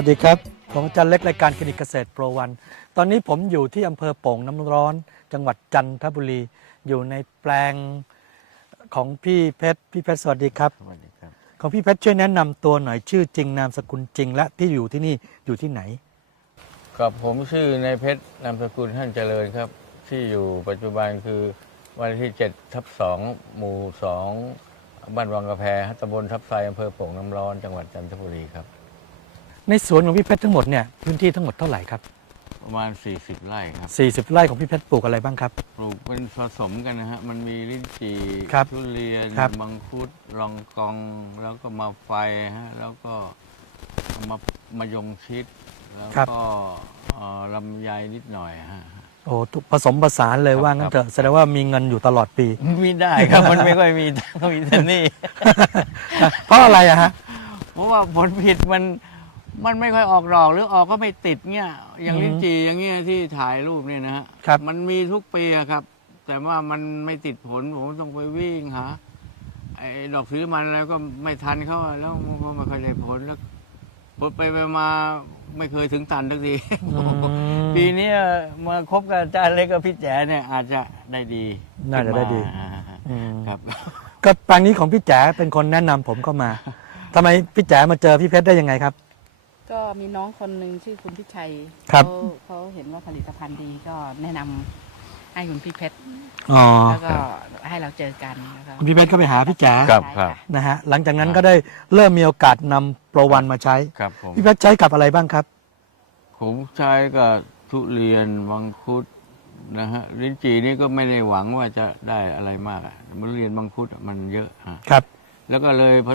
วัสดีครับ ผมอาจารย์เล็กรายการคลินิกเกษตรโปรวัน ตอนนี้ผมอยู่ที่อำเภอโป่งน้ำร้อน จังหวัดจันทบุรี อยู่ในแปลงของพี่เพชร พี่เพชรสวัสดีครับ สวัสดีครับ ของพี่เพชรช่วยแนะนำตัวหน่อยชื่อจริงนามสกุลจริง และที่อยู่ที่นี่อยู่ที่ไหน กับผมชื่อนายเพชรนามสกุลท่านเจริญครับ ที่อยู่ปัจจุบันคือวันที่7ทับ2หมู่ 2 บ้านวังกระแพตำบลทับไซอำเภอโป่งน้ำร้อน จังหวัดจันทบุรีครับ ในสวนของพี่เพชรทั้งหมดเนี่ยพื้นที่ทั้งหมดเท่าไหร่ครับประมาณ 40 ไร่ครับ 40 ไร่ของพี่เพชรปลูกอะไรบ้างครับ ปลูกเป็นผสมกันนะฮะ มันมีลิ้นจี่ครับทุเรียนครับมังคุดรองกอง แล้วก็มาไฟฮะ แล้วก็มามายงชิด แล้วก็เอ่อลำไยนิดหน่อยฮะโอ้ทุกผสมผสานเลยครับว่างั้นครับเถอะแสดงว่ามีเงินอยู่ตลอดปีไม่ได้ครับ มันไม่ค่อยมีตังค์มีแต่หนี่ เพราะอะไรอะฮะ เพราะว่าผลผิดมัน มันไม่ค่อยออกดอกหรือออกก็ไม่ติดเนี่ยอย่างอืมลิ้นจี่อย่างเงี้ยที่ถ่ายรูปเนี่ยนะฮะครับ มันมีทุกปีอะครับ แต่ว่ามันไม่ติดผลผมต้องไปวิ่งหาไอ้ดอกซื้อมันแล้วก็ไม่ทันเขาอะแล้วมันก็ไม่ค่อยได้ผลแล้วผลไปไปมาไม่เคยถึงตันทุกทีอืม ปีเนี้ยมาคบกับอาจารย์เล็กกับพี่แจ๋เนี่ยอาจจะได้ดีน่าจะได้ดี ขึ้นมาอืมครับ ก็แปลงนี้ของพี่แจ๋เป็นคนแนะนำผมเข้ามาทำไมพี่แจ๋มาเจอพี่เพชรได้ยังไงครับ ก็มีน้องคนหนึ่งชื่อคุณพิชัยครับ เขาเขาเห็นว่าผลิตภัณฑ์ดีก็แนะนำให้คุณพี่เพชรอ๋อแล้วก็ให้เราเจอกันนะคะคุณพี่เพชรก็ไปหาพี่แจ๋ครับใช่ครับะนะฮะหลังจากนั้นก็ได้เริ่มมีโอกาสนำโปรวันมาใช้ ครับผม พี่เพชรใช้กับอะไรบ้างครับ ผมใช้กับทุเรียนมังคุดนะฮะลิ้นจี่นี่ก็ไม่ได้หวังว่าจะได้อะไรมากอะมันเรียนมังคุดอะมันเยอะฮะครับ แล้วก็เลยพอ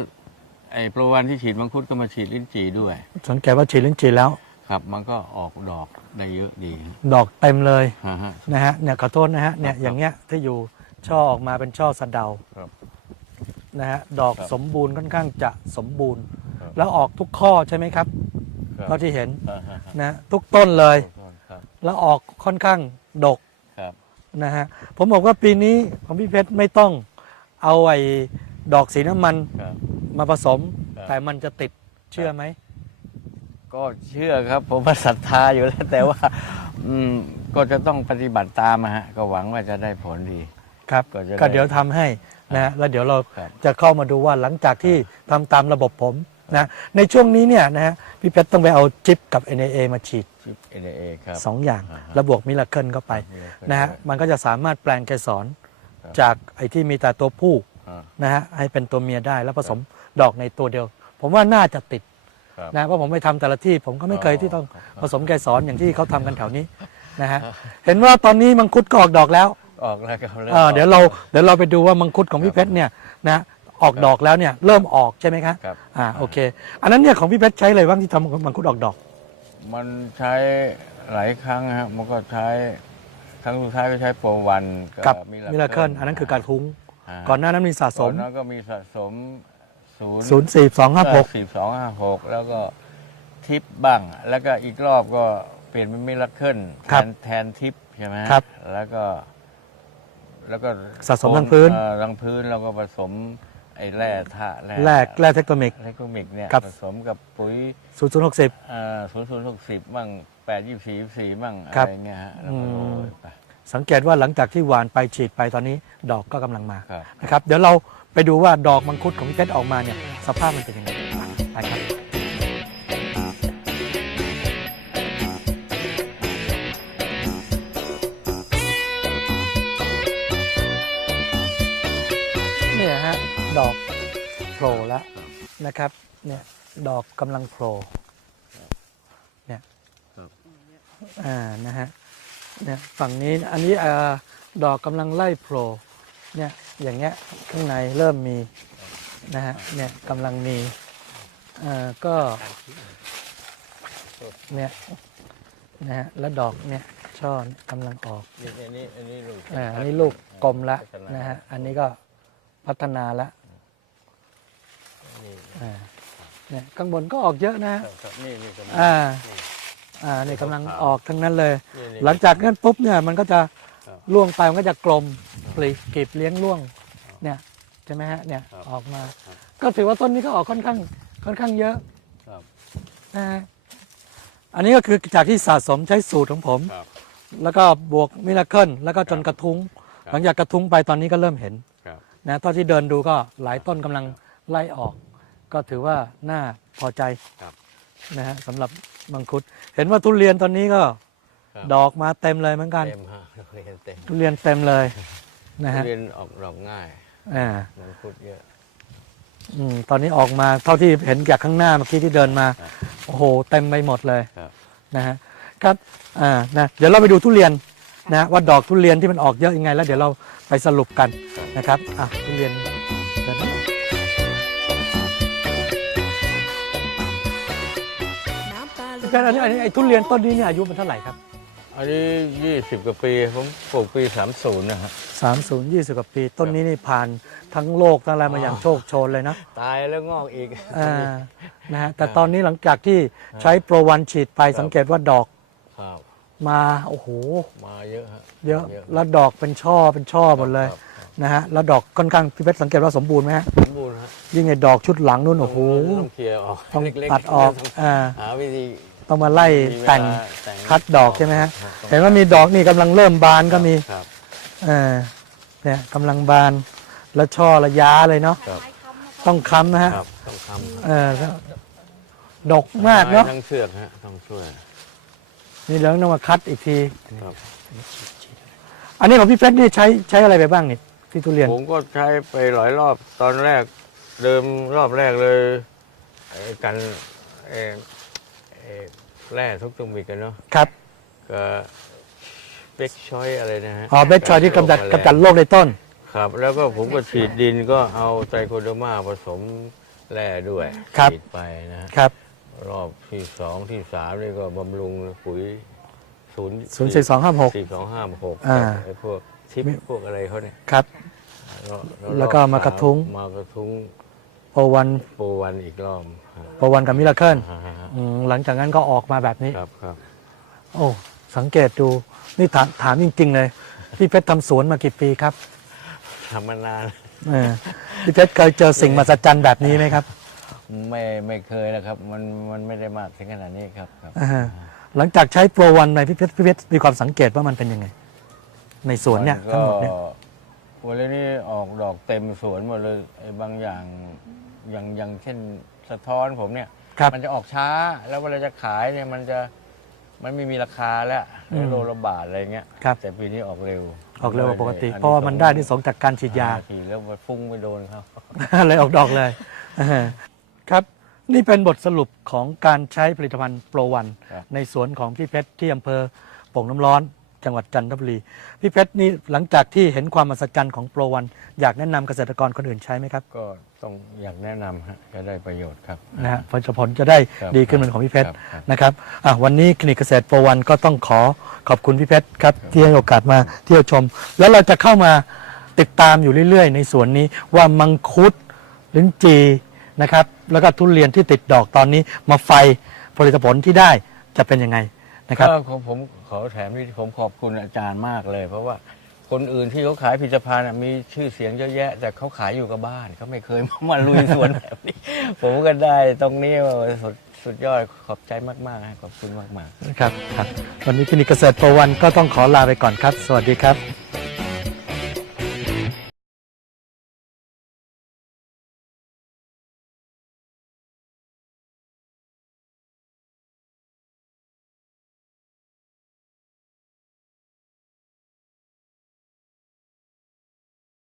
ไอ้โปรวันที่ฉีดมังคุดก็มาฉีดลิ้นจี่ด้วย สังเกตว่าฉีดลิ้นจี่แล้ว ครับ มันก็ออกดอกได้เยอะดีดอกเต็มเลยฮะฮะ นะฮะเนี่ยขอโทษนะฮะเนี่ยครับอย่างเงี้ยที่อยู่ช่อออกมาเป็นช่อสะเดาครับนะฮะดอกครับสมบูรณ์ค่อนข้างจะสมบูรณ์ ครับ แล้วออกทุกข้อใช่ไหมครับครับเท่าที่เห็นอ่าฮะฮะนะทุกต้นเลย ครับแล้วออกค่อนข้างดก ครับ นะฮะผมบอกว่าปีนี้ของพี่เพชรไม่ต้องเอาไอ้ดอกสีน้ำมันครับ มาผสมครับแต่มันจะติดเชื่อไหม ก็เชื่อครับ ผมว่าศรัทธาอยู่แล้ว แต่ว่า อืมก็จะต้องปฏิบัติตามอะฮะ ก็หวังว่าจะได้ผลดี ครับก็จะได้ก็เดี๋ยวทำให้นะฮะแล้วเดี๋ยวเราครับ จะเข้ามาดูว่าหลังจากที่ทำตามระบบผมนะในช่วงนี้เนี่ยนะฮะพี่เพชรต้องไปเอาจิปกับ NAA มาฉีด ชิป NA ครับ สองอย่างอ่าฮะแล้วบวกมิลาเคิลเข้าไปนะฮะมันก็จะสามารถแปลงเกสรครับจากไอ้ที่มีแต่ตัวผู้อ่า นะฮะให้เป็นตัวเมียได้แล้วผสม ดอกในตัวเดียว ผมว่าน่าจะติดครับ นะเพราะผมไปทำแต่ละที่ผมก็ไม่เคยที่ต้องครับผสมเกสรอย่างที่เขาทำกันแถวนี้นะฮะเห็นว่าตอนนี้มังคุดก็ออกดอกแล้วออกแล้วครับริ่มเอ่อออกเดี๋ยวเราเดี๋ยวเราไปดูว่ามังคุดของพี่เพชรเนี่ยนะออกดอกแล้วเนี่ยเริ่มออกใช่ไหมครับครับ อ่าโอเค อันนั้นเนี่ยของพี่เพชรใช้อะไรบ้างที่ทำมังคุดออกดอก มันใช้หลายครั้งครับมันก็ใช้ครั้งสุดท้ายก็ใช้โปรวันกับมิมิลาเคิลอันนั้นคือการทุ้งาก่อนหน้านั้นมีสะสก่อมนนั้นก็มีสะสม ศูนย์0 4 2 5 6สิบสองห้าหกแล้วก็ทิปบ้าง แล้วก็อีกรอบก็เปลี่ยนเป็นมิลาเคิลแทครับนแทนทิปใช่ไหมครับ แล้วก็ แล้วก็สะสมรังพื้นเอ่อรังพื้นแล้วก็ผสมไอ้แร่ธาตุแรกแรกเทคโนมิกเทคโนมิกเนี่ยครับผสมกับปุ๋ย0 0 6 0ศูนย์ศูนย์หกสิบมั่งแปดยี่สี่สี่มั่งครัอะบไรเงี้ยฮะแล้วก็อืมโรยไปสังเกตว่าหลังจากที่หวานไปฉีดไปตอนนี้ดอกก็กำลังมาครับนะครับ เดี๋ยวเรา ไปดูว่าดอกมังคุดของพี่เพชรออกมาเนี่ยสภาพมันเป็นยังไงไปครับเนี่ยฮะดอกโผล่แล้วนะครับเนี่ยดอกกำลังโผล่เนี่ยอ่านะฮะเนี่ยฝั่งนี้อันนี้เอ่อดอกกำลังไล่โผล่เนี่ยอย่างเงี้ยข้างในเริ่มมีนะฮะเนี่ยกำลังมีเอ่อก็เนี่ยนะฮะแล้วดอกเนี่ยช่อนกำลังออกนี่อันนี้อันนี้ลูกอ่าอันนี้ลูกกลมละนะฮะอันนี้ก็พัฒนาละนี่อ่าเนี่ยข้างบนก็ออกเยอะนะฮะครับครับนี่นี่กำลังอ่าอ่านี่กำลังออกทั้งนั้นเลยนี่นี่หลังจากนั้นปุ๊บเนี่ยมันก็จะครับล่วงไปมันก็จะกลม ปลีกลีบเลี้ยงล่วงเนี่ยใช่ไหมฮะเนี่ยครับออกมา ครับ ก็ถือว่าต้นนี้ก็ออกค่อนข้างค่อนข้างเยอะครับนะฮะอันนี้ก็คือจากที่สะสมใช้สูตรของผม ครับ แล้วก็บวกมิราเคิลแล้วก็จนกระทุ้ง ครับ หลังจากกระทุ้งไปตอนนี้ก็เริ่มเห็นครับ นะเท่าที่เดินดูก็หลายต้นกำลังไล่ออก ก็ถือว่าน่าพอใจครับนะฮะสำหรับมังคุด เห็นว่าทุเรียนตอนนี้ก็ครับ ดอกมาเต็มเลยเหมือนกัน เต็มฮะเรียนเต็มทุเรียนเต็มเลย นะฮะเรียนออกดอกง่ายอ่ามันคุดเยอะอืมตอนนี้ออกมาเท่าที่เห็นจากข้างหน้าเมื่อกี้ที่เดินมาครับโอ้โหเต็มไปหมดเลยครับนะฮะครับอ่านะเดี๋ยวเราไปดูทุเรียนนะฮะว่าดอกทุเรียนที่มันออกเยอะยังไง แล้วเดี๋ยวเราไปสรุปกันนะครับอะทุเรียนเดี๋ยวนะพี่แพทย์อันนี้อันนี้ไอ้ทุเรียนต้นนี้เนี่ยอายุมันเท่าไหร่ครับ อันนี้ยี่สิบกว่าปี ผมปลูกปีสามศูนย์นะฮะ สามศูนย์ยี่สิบกว่าปี ต้นนี้นี่ผ่านทั้งโลกทั้งอะไรมาอย่างโชคโชนเลยนะตายแล้วงอกอีกอ่านะฮะแต่ตอนนี้หลังจากที่ใช้โปรวันฉีดไปสังเกตว่าดอกครับมาโอ้โหมาเยอะฮะเยอะแล้วดอกเป็นช่อเป็นช่อหมดเลยครับครับนะฮะแล้วดอกค่อนข้างพี่เพชรสังเกตว่าสมบูรณ์ไหมฮะสมบูรณ์ฮะยิ่งไอ้ดอกชุดหลังนู่นโอ้โหต้องเคลียร์ออกต้องเล็กๆตัดออกอ่าหาวิธีต้องมาไล่มีเวลาแต่งแต่งคัดดอกใช่ไหมฮะครับเห็นว่ามีดอกนี่กำลังเริ่มบานก็มีครับ เออเนี่ยกำลังบานแล้วช่อระยะเลยเนาะครับ ต้องค้ำนะฮะครับต้องทำเออดกมากเนาะทั้งเชือกฮะต้องช่วยนี่เดี๋ยวต้องมาคัดอีกที ครับอันนี้ของพี่เพชรนี่ใช้ใช้อะไรไปบ้างนี่ที่ทุเรียนผมก็ใช้ไปหลายรอบตอนแรก เดิมรอบแรกเลยไอ้กันไอ้ไอ้แร่ทุกตุ่มอีกกันเนาะ ครับก็ เบกชอยอะไรนะฮะอ๋อเบสชอยที่กำจัดโรคแมลงกำจัดโรคในต้น ครับ แล้วก็ผมก็ฉีดดินก็เอาไตรโคเดอร์มาผสมแร่ด้วยครับ ฉีดไปนะฮะครับรอบที่สองที่สามนี่ก็บำรุงปุ๋ยศูนย์ศูนย์สี่สองห้าหกสี่สองห้าหกอ่า ไอ้พวกทิปพวกอะไรเขาเนี่ยครับ แล้วแล้วก็มากระทุ้ง มากระทุ้งโอวันโปรวันอีกรอบฮะโอวันกับมิราเคิลฮะฮะฮะอืมหลังจากนั้นก็ออกมาแบบนี้ ครับครับ โอ้ สังเกตดูนี่ถามถามจริง ๆ เลย พี่เพชรทำสวนมากี่ปีครับทำมานานเออพี่เพชรเคยเจอสิ่งมหัศจรรย์แบบนี้ไหมครับไม่ไม่เคยนะครับ มันมันไม่ได้มากถึงขนาดนี้ครับครับ อ่าหลังจากใช้โปรวันไปพี่เพชรพี่เพชรมีความสังเกตว่ามันเป็นยังไง ในสวนเนี่ยทั้งหมดเนี่ย ก็วันนี้ออกดอกเต็มสวนหมดเลยไอ้บางอย่างอย่างอย่างเช่นสะท้อนผมเนี่ย ครับ มันจะออกช้าแล้วเวลาจะขายเนี่ยมันจะ มันไม่มีราคาแล้วอืมโลละบาทอะไรเงี้ยครับ แต่ปีนี้ออกเร็วออกเร็วกว่าปกติอัเพราะว่ามันได้ที่สองจากการฉีดยาฉีดแล้วมันฟุ้งไปโดนเขาเลยออกดอกเลยอ่าครับนี่เป็นบทสรุปของการใช้ผลิตภัณฑ์โปรวันครับในสวนของพี่เพชรที่อำเภอโป่งน้ำร้อน จังหวัดจันทบุรี พี่เพชรนี่หลังจากที่เห็นความมหัศจรรย์ของโปรวัน อยากแนะนำเกษตรกรคนอื่นใช้ไหมครับก็ต้องอยากแนะนำฮะจะได้ประโยชน์ครับ นะฮะผลผลจะได้ครับดีขึ้นเหมือนของพี่เพชรครับครับ นะครับอะวันนี้คลินิกเกษตรโปรวันก็ต้องขอขอบคุณพี่เพชรครับที่ให้โอกาสมาเที่ยวชม แล้วเราจะเข้ามาติดตามอยู่เรื่อยๆ ในสวนนี้ว่ามังคุดลิ้นจีนะครับแล้วก็ทุเรียนที่ติดดอกตอนนี้มาไฟผลิตผลที่ได้จะเป็นยังไง นะครับก็ผมผมขอแถมที่ผมขอบคุณอาจารย์มากเลย เพราะว่าคนอื่นที่เขาขายผลิตภัณฑ์อะมีชื่อเสียงเยอะแยะ แต่เขาขายอยู่กับบ้านเขาไม่เคยมาลุยสวนแบบนี้ ผมก็ได้ตรงนี้ว่าสุดสุดยอดขอบใจมากๆฮะขอบคุณมากๆครับครับวันนี้คลินิกเกษตรโปรวันก็ต้องขอลาไปก่อนครับ สวัสดีครับ